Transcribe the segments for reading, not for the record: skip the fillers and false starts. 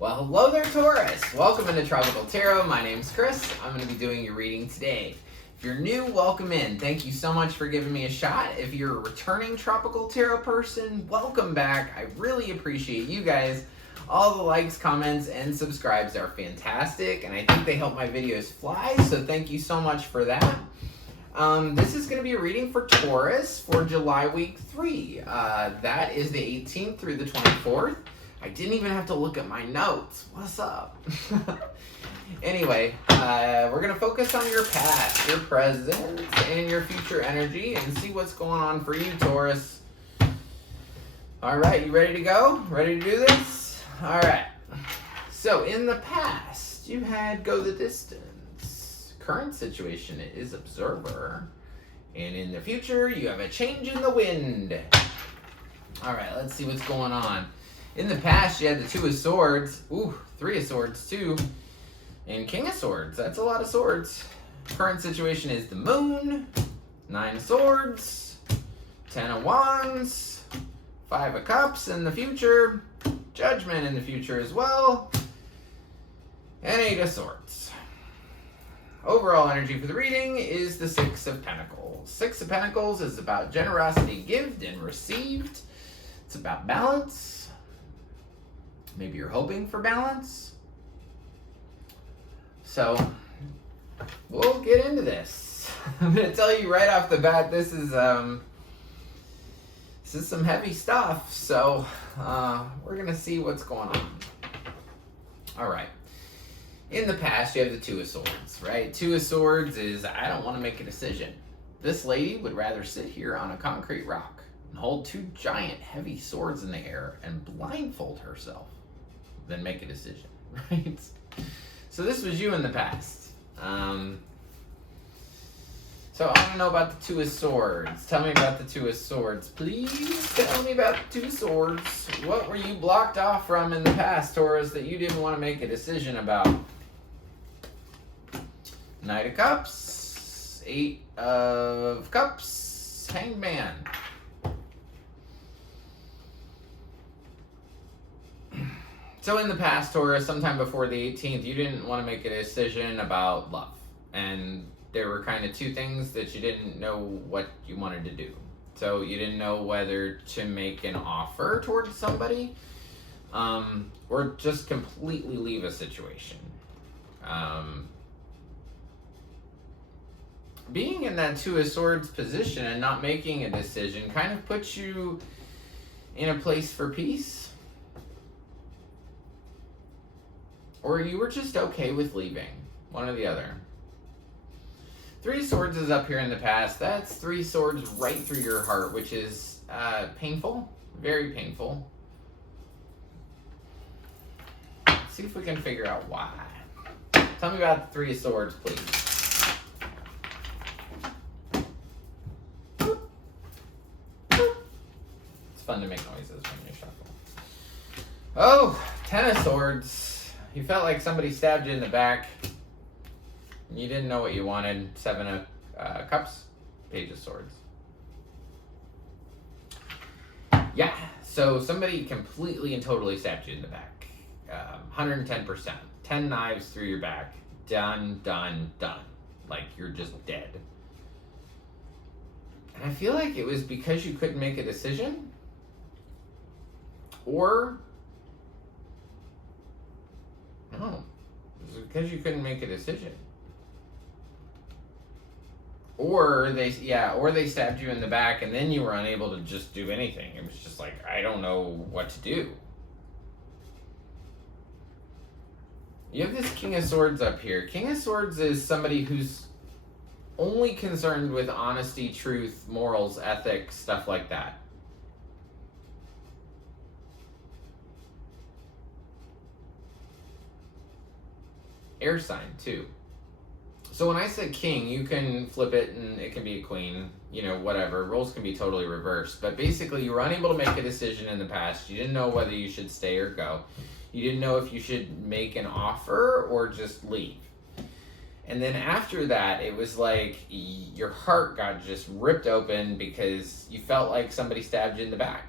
Well, hello there, Taurus. Welcome into Tropical Tarot. My name's Chris. I'm going to be doing your reading today. If you're new, welcome in. Thank you so much for giving me a shot. If you're a returning Tropical Tarot person, welcome back. I really appreciate you guys. All the likes, comments, and subscribes are fantastic, and I think they help my videos fly, so thank you so much for that. This is going to be a reading for Taurus for July week 3. That is the 18th through the 24th. I didn't even have to look at my notes. What's up? Anyway, we're going to focus on your past, your present, and your future energy and see what's going on for you, Taurus. All right, you ready to go? Ready to do this? All right. So in the past, you had go the distance. Current situation is observer. And in the future, you have a change in the wind. All right, let's see what's going on. In the past, you had the Two of Swords. Ooh, Three of Swords, too. And King of Swords. That's a lot of swords. Current situation is the Moon. 9 of Swords. 10 of Wands. 5 of Cups in the future. Judgment in the future as well. And 8 of Swords. Overall energy for the reading is the 6 of Pentacles. 6 of Pentacles is about generosity given and received. It's about balance. Maybe you're hoping for balance. So, we'll get into this. I'm going to tell you right off the bat, this is some heavy stuff. So, we're going to see what's going on. All right. In the past, you have the Two of Swords, right? Two of Swords is, I don't want to make a decision. This lady would rather sit here on a concrete rock and hold 2 giant, heavy swords in the air and blindfold herself than make a decision, right? So this was you in the past. So I want to know about the Two of Swords. Tell me about the Two of Swords. Please tell me about the Two of Swords. What were you blocked off from in the past, Taurus, that you didn't want to make a decision about? Knight of Cups. 8 of Cups. Hanged Man. So in the past, Taurus, sometime before the 18th, you didn't want to make a decision about love. And there were kind of 2 things that you didn't know what you wanted to do. So you didn't know whether to make an offer towards somebody or just completely leave a situation. Being in that Two of Swords position and not making a decision kind of puts you in a place for peace. Or you were just okay with leaving. One or the other. 3 Swords is up here in the past. That's 3 swords right through your heart, which is painful. Very painful. Let's see if we can figure out why. Tell me about the 3 Swords, please. It's fun to make noises when you shuffle. Oh, 10 of Swords. You felt like somebody stabbed you in the back. You didn't know what you wanted. 7 of Cups. Page of Swords. Yeah, so somebody completely and totally stabbed you in the back. 110%. 10 knives through your back. Done, done, done. Like you're just dead. And I feel like it was because you couldn't make a decision. Or... no, it was because you couldn't make a decision. Or they stabbed you in the back and then you were unable to just do anything. It was just like, I don't know what to do. You have this King of Swords up here. King of Swords is somebody who's only concerned with honesty, truth, morals, ethics, stuff like that. Air sign too. So when I said king, you can flip it and it can be a queen, you know, whatever. Roles can be totally reversed. But basically you were unable to make a decision in the past. You didn't know whether you should stay or go. You didn't know if you should make an offer or just leave. And then after that, it was like your heart got just ripped open because you felt like somebody stabbed you in the back.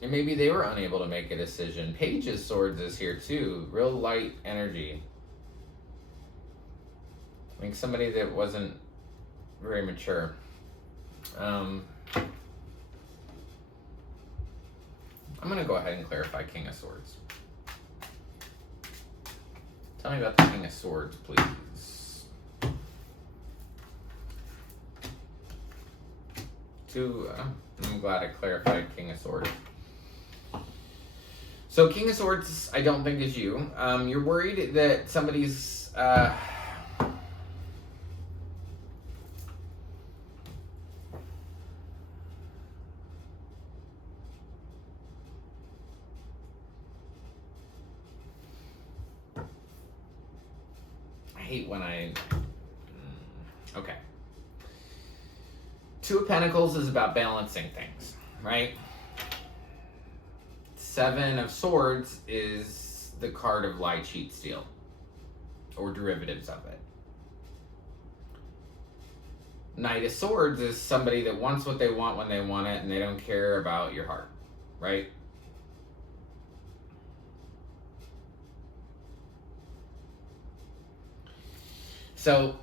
And maybe they were unable to make a decision. Page of Swords is here too. Real light energy. I think somebody that wasn't very mature. I'm going to go ahead and clarify King of Swords. Tell me about the King of Swords, please. I'm glad I clarified King of Swords. So King of Swords, I don't think is you. You're worried that somebody's... I hate when I... Okay. Two of Pentacles is about balancing things, right? Seven of Swords is the card of lie, cheat, steal, or derivatives of it. Knight of Swords is somebody that wants what they want when they want it, and they don't care about your heart, right? So,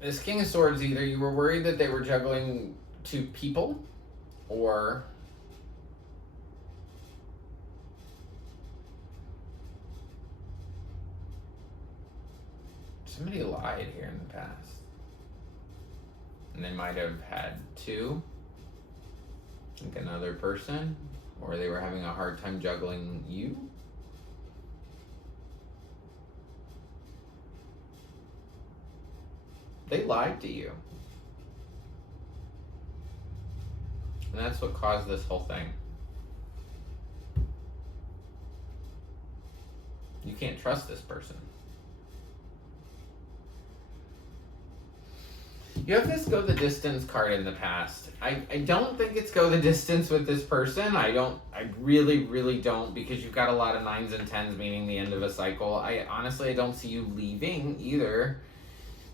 this King of Swords, either you were worried that they were juggling two people, or somebody lied here in the past. And they might have had two, like another person, or they were having a hard time juggling you. They lied to you. And that's what caused this whole thing. You can't trust this person. You have this go the distance card in the past. I don't think it's go the distance with this person. I really, really don't, because you've got a lot of 9s and 10s, meaning the end of a cycle. I don't see you leaving either.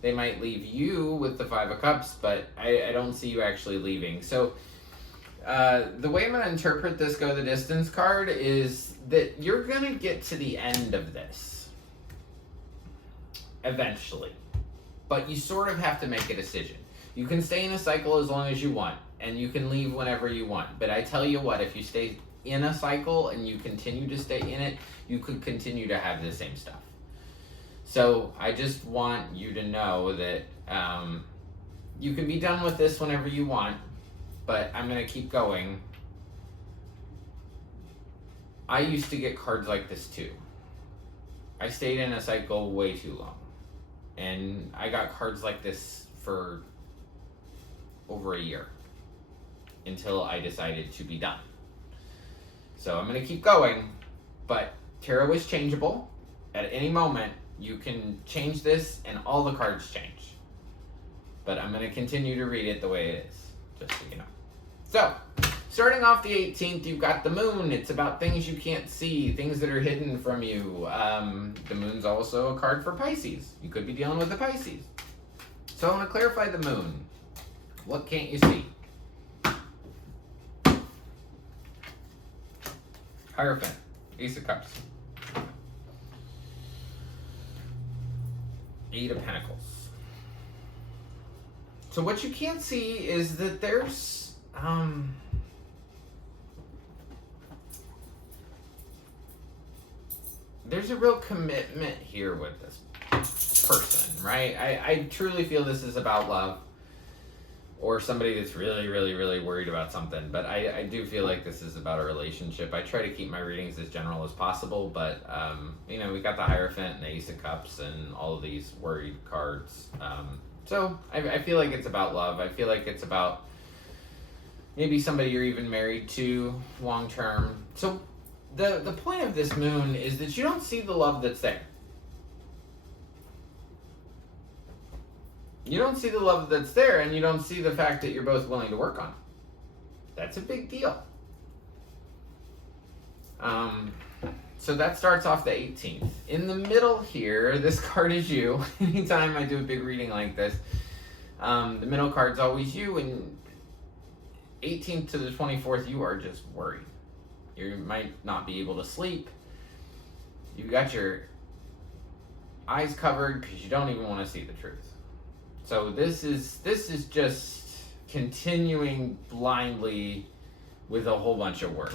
They might leave you with the 5 of Cups, but I don't see you actually leaving. So the way I'm going to interpret this go the distance card is that you're going to get to the end of this eventually. But you sort of have to make a decision. You can stay in a cycle as long as you want, and you can leave whenever you want. But I tell you what, if you stay in a cycle and you continue to stay in it, you could continue to have the same stuff. So I just want you to know that you can be done with this whenever you want, but I'm going to keep going. I used to get cards like this too. I stayed in a cycle way too long. And I got cards like this for over a year until I decided to be done. So I'm going to keep going, but tarot is changeable. At any moment, you can change this and all the cards change. But I'm going to continue to read it the way it is, just so you know. So, starting off the 18th, you've got the moon. It's about things you can't see, things that are hidden from you. The moon's also a card for Pisces. You could be dealing with the Pisces. So I want to clarify the moon. What can't you see? Hierophant, Ace of Cups. 8 of Pentacles. So what you can't see is that there's a real commitment here with this person, right? I truly feel this is about love, or somebody that's really, really, really worried about something. But I do feel like this is about a relationship. I try to keep my readings as general as possible, but we got the Hierophant and the Ace of Cups and all of these worried cards. So I feel like it's about love. I feel like it's about maybe somebody you're even married to long term. So the point of this moon is that you don't see the love that's there. You don't see the love that's there, and you don't see the fact that you're both willing to work on it. That's a big deal. So that starts off the 18th. In the middle here, this card is you. Anytime I do a big reading like this, the middle card's always you, and 18th to the 24th, you are just worried. You might not be able to sleep. You've got your eyes covered because you don't even want to see the truth. So this is just continuing blindly with a whole bunch of worry.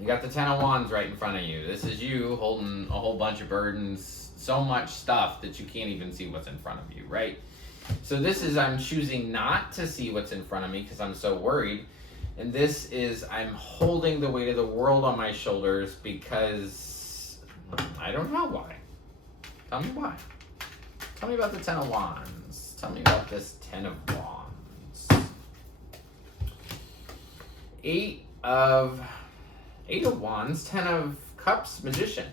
You got the 10 of Wands right in front of you. This is you holding a whole bunch of burdens, so much stuff that you can't even see what's in front of you, right? So this is I'm choosing not to see what's in front of me because I'm so worried. And this is I'm holding the weight of the world on my shoulders because I don't know why. Tell me why. Tell me about the 10 of Wands. Tell me about this 10 of Wands. Eight of Wands, 10 of Cups, Magician.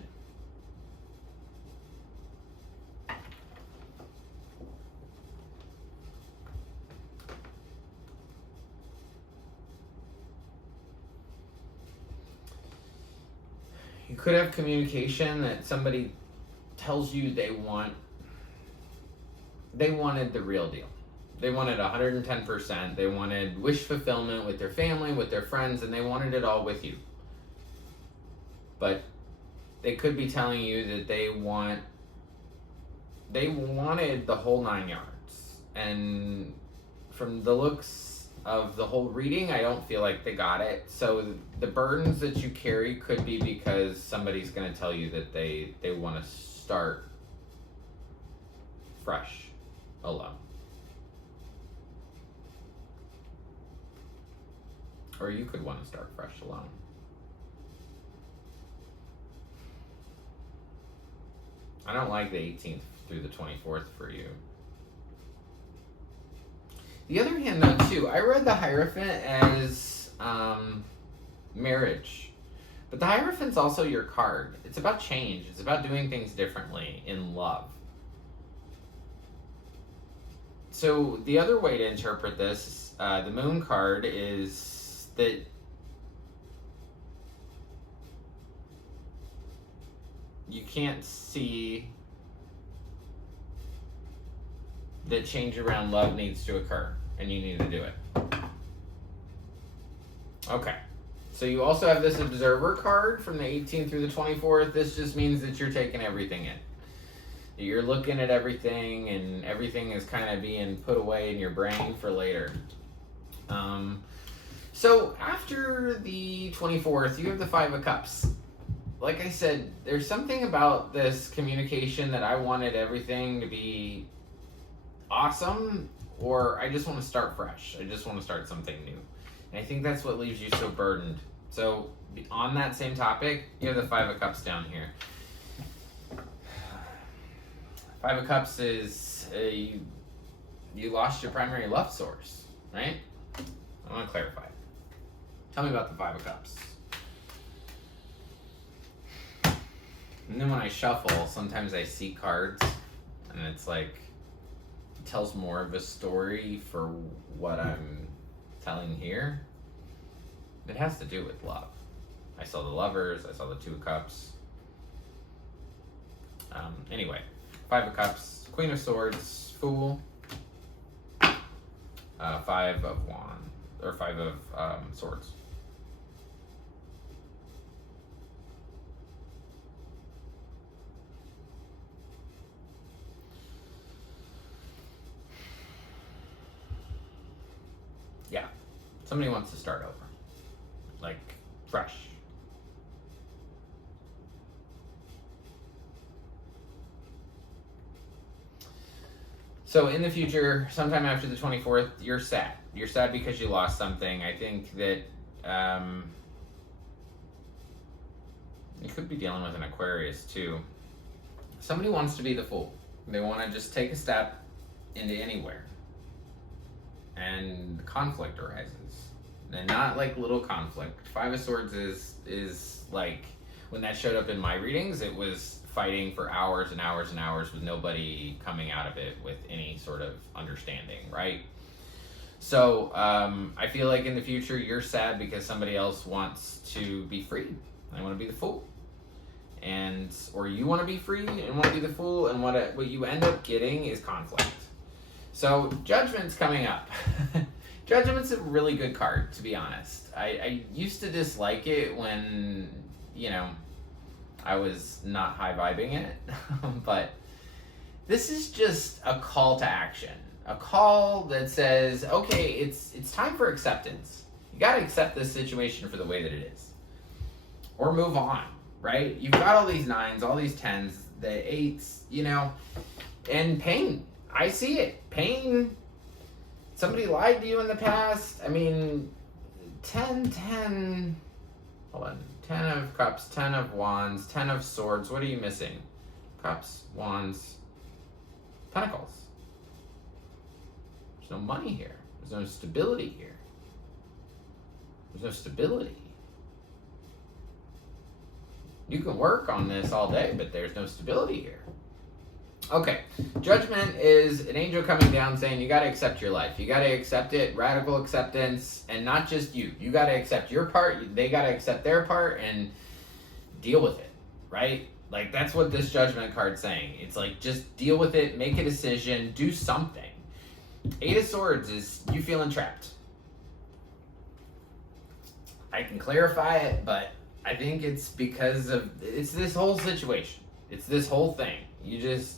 You could have communication that somebody tells you they wanted the real deal. They wanted 110%. They wanted wish fulfillment with their family, with their friends, and they wanted it all with you. But they could be telling you that they wanted the whole 9 yards. And from the looks of the whole reading, I don't feel like they got it. So the burdens that you carry could be because somebody's going to tell you that they want to start fresh alone. Or you could want to start fresh alone. I don't like the 18th through the 24th for you. The other hand, though, too, I read the Hierophant as marriage. But the Hierophant's also your card. It's about change. It's about doing things differently in love. So the other way to interpret this, the Moon card, is that you can't see that change around love needs to occur, and you need to do it. Okay. So you also have this Observer card from the 18th through the 24th. This just means that you're taking everything in. You're looking at everything, and everything is kind of being put away in your brain for later. So after the 24th, you have the 5 of Cups. Like I said, there's something about this communication that I wanted everything to be awesome, or I just want to start fresh. I just want to start something new. And I think that's what leaves you so burdened. So on that same topic, you have the 5 of Cups down here. 5 of Cups is you lost your primary love source, right? I want to clarify. Tell me about the 5 of Cups. And then when I shuffle, sometimes I see cards, and it's like, it tells more of a story for what I'm telling here. It has to do with love. I saw the Lovers, I saw the 2 of Cups. Anyway, 5 of Cups, Queen of Swords, Fool, 5 of Wands, or 5 of Swords. Yeah, somebody wants to start over, like fresh. So in the future, sometime after the 24th, you're sad. You're sad because you lost something. I think that you could be dealing with an Aquarius too. Somebody wants to be the Fool. They want to just take a step into anywhere. And conflict arises. And not like little conflict. 5 of Swords is like, when that showed up in my readings, it was fighting for hours and hours and hours with nobody coming out of it with any sort of understanding, right? So I feel like in the future you're sad because somebody else wants to be free. They want to be the Fool. Or you want to be free and want to be the Fool, and what you end up getting is conflict. So Judgment's coming up. Judgment's a really good card, to be honest. I used to dislike it when, I was not high vibing it, but this is just a call to action. A call that says, okay, it's time for acceptance. You got to accept this situation for the way that it is. Or move on, right? You've got all these 9s, all these 10s, the 8s, and pain. I see it. Pain. Somebody lied to you in the past. I mean, 10, hold on. 10 of Cups, 10 of Wands, 10 of Swords. What are you missing? Cups, Wands, Pentacles. There's no money here. There's no stability here. There's no stability. You can work on this all day, but there's no stability here. Okay, Judgment is an angel coming down saying you got to accept your life. You got to accept it, radical acceptance, and not just you. You got to accept your part, they got to accept their part, and deal with it, right? Like, that's what this Judgment card's saying. It's like, just deal with it, make a decision, do something. 8 of Swords is you feeling trapped. I can clarify it, but I think it's because of, it's this whole situation. It's this whole thing. You just,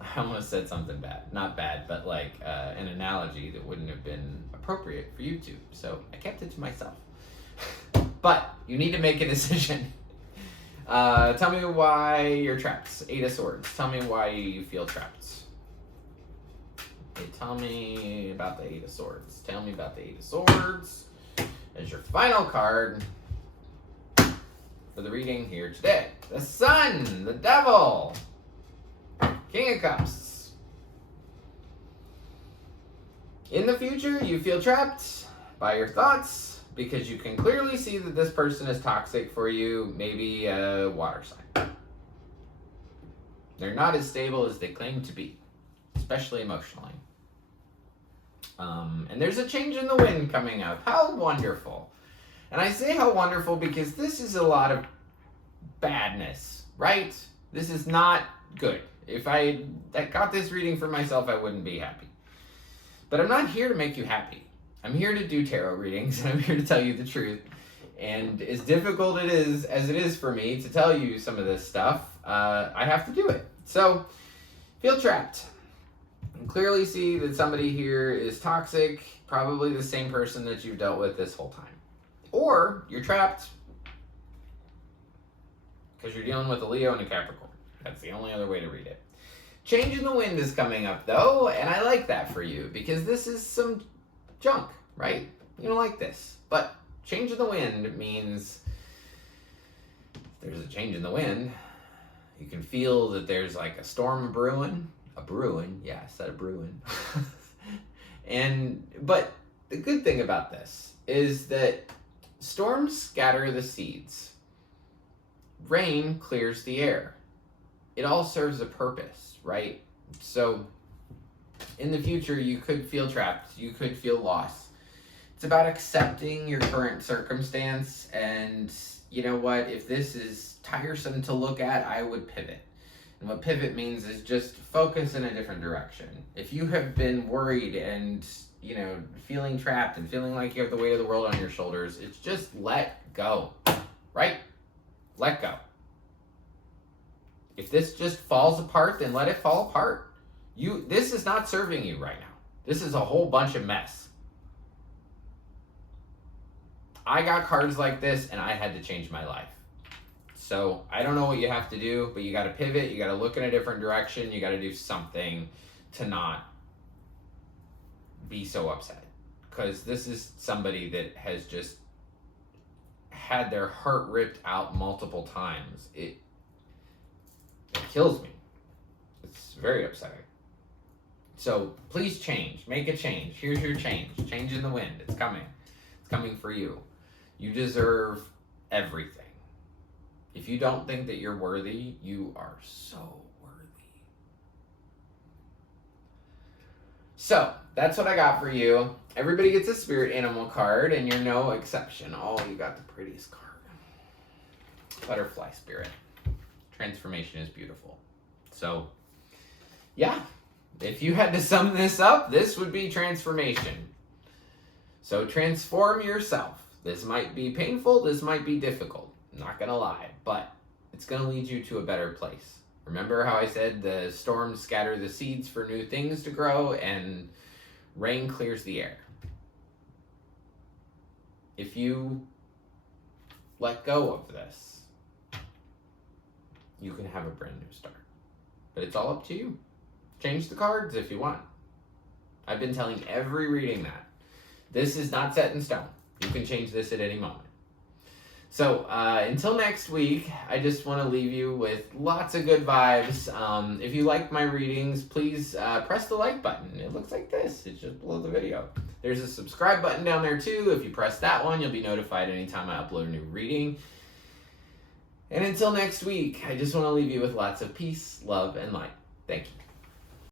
I almost said something bad. Not bad, but like an analogy that wouldn't have been appropriate for YouTube. So I kept it to myself. But you need to make a decision. Tell me why you're trapped. 8 of Swords. Tell me why you feel trapped. Okay, tell me about the 8 of Swords. Tell me about the 8 of Swords. As your final card for the reading here today. The Sun, the Devil, King of Cups. In the future, you feel trapped by your thoughts because you can clearly see that this person is toxic for you, maybe a water sign. They're not as stable as they claim to be, especially emotionally. And there's a change in the wind coming up. How wonderful. And I say how wonderful because this is a lot of badness, right? This is not good. If I got this reading for myself, I wouldn't be happy. But I'm not here to make you happy. I'm here to do tarot readings, and I'm here to tell you the truth. And as difficult as it is for me to tell you some of this stuff, I have to do it. So, feel trapped. And clearly see that somebody here is toxic, probably the same person that you've dealt with this whole time. Or you're trapped because you're dealing with a Leo and a Capricorn. That's the only other way to read it. Change in the wind is coming up though, and I like that for you because this is some junk, right? You don't like this. But change in the wind means there's a change in the wind. You can feel that there's like a storm brewing. A brewing, yeah, I said a brewing. But the good thing about this is that storms scatter the seeds. Rain clears the air. It all serves a purpose, right? So in the future, you could feel trapped. You could feel lost. It's about accepting your current circumstance. And you know what? If this is tiresome to look at, I would pivot. And what pivot means is just focus in a different direction. If you have been worried and, feeling trapped and feeling like you have the weight of the world on your shoulders, it's just let go, right? Let go. If this just falls apart, then let it fall apart. This is not serving you right now. This is a whole bunch of mess. I got cards like this and I had to change my life. So I don't know what you have to do, but you got to pivot. You got to look in a different direction. You got to do something to not be so upset. Because this is somebody that has just had their heart ripped out multiple times. It kills me. It's very upsetting. So please change. Make a change. Here's your change. Change in the wind. It's coming. It's coming for you. You deserve everything. If you don't think that you're worthy, you are so worthy. So, that's what I got for you. Everybody gets a spirit animal card, and you're no exception. Oh, you got the prettiest card. Butterfly spirit. Transformation is beautiful. So, yeah. If you had to sum this up, this would be transformation. So transform yourself. This might be painful, this might be difficult. I'm not gonna lie, but it's gonna lead you to a better place. Remember how I said the storms scatter the seeds for new things to grow and rain clears the air. If you let go of this, you can have a brand new start. But it's all up to you. Change the cards if you want. I've been telling every reading that. This is not set in stone. You can change this at any moment. So until next week, I just want to leave you with lots of good vibes. If you like my readings, please press the like button. It looks like this. It's just below the video. There's a subscribe button down there too. If you press that one, you'll be notified anytime I upload a new reading. And until next week, I just want to leave you with lots of peace, love, and light. Thank you.